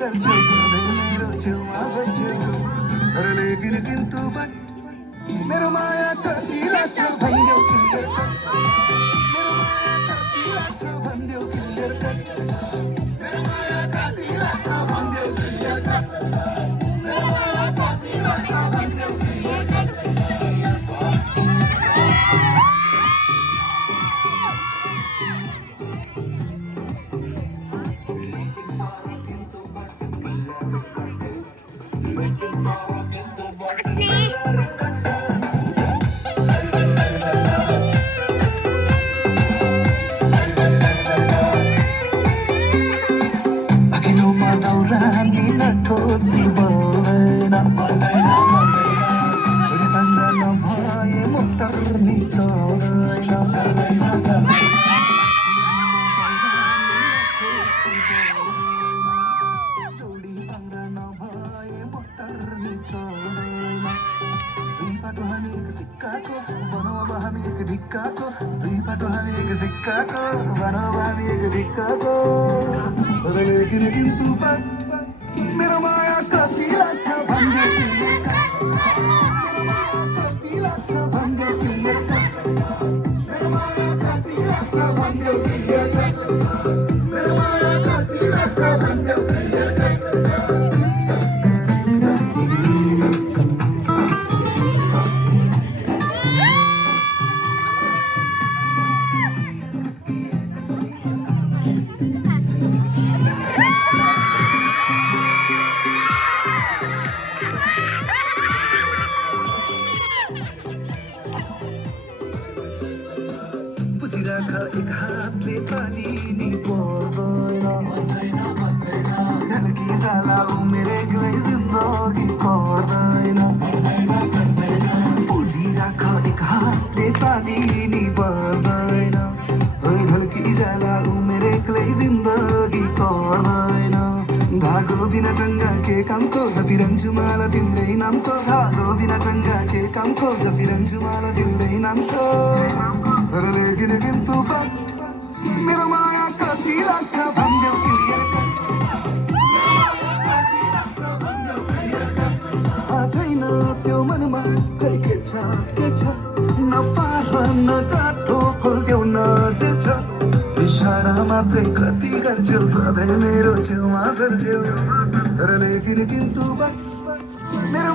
गर्छौ सधैँ मेरो छेउमा सर्छौ तर लेकिन किन्तु बट मेरो माया कति लाग्छ भन्देऊ क्लियर कट मेरो माया कति लाग्छ भन्देऊ क्लियर कट मेरो माया कति लाग्छ भन्देऊ क्लियर कट मेरो माया कति लाग्छ भन्देऊ क्लियर कट ठोसी बोल्दैन छोरी पाङ्रा नभए मोटर नि चल्दैन छोरी पाङ्रा नभए मोटर नि चल्दैन दुई बाटो हामी एक सिक्काको बनौँ अब हामी एक ढिक्काको दुई बाटो हामी एक सिक्काको बनौँ अब हामी एक ढिक्काको लेकिन किन्तु बट मेरो माया कति लाग्छ भन्देऊ क्लियर कट मेरो माया कति लाग्छ भन्देऊ क्लियर कट मेरो माया कति लाग्छ भन्देऊ क्लियर कट मेरो माया कति लाग्छ भन्देऊ क्लियर कट बुझिराख एक हातले ताली नि बस्दैन ढल्की जाला उमेर एक्लै जिन्दगी गर्दैन बुझिराख एक हातले ताली नि बस्दैन ढल्की जाला उमेर एक्लै जिन्दगी गर्दैन धागो बिना चङ्गा के कामको जपिरहन्छु माला तिम्रै नामको धागो बिना चङ्गा के कामको जपिरहन्छु माला तिम्रै नामको तर लेकिन किन्तु बट मेरो माया कति लाग्छ भन्देऊ क्लियर कट छैन त्यो मनमा खै के छ नपार न काठो खोल्देऊ न जे छ इसारा मात्रै कति गर्छौ सधैँ मेरो छेउमा सर्छौ तर लेकिन किन्तु बट मेरो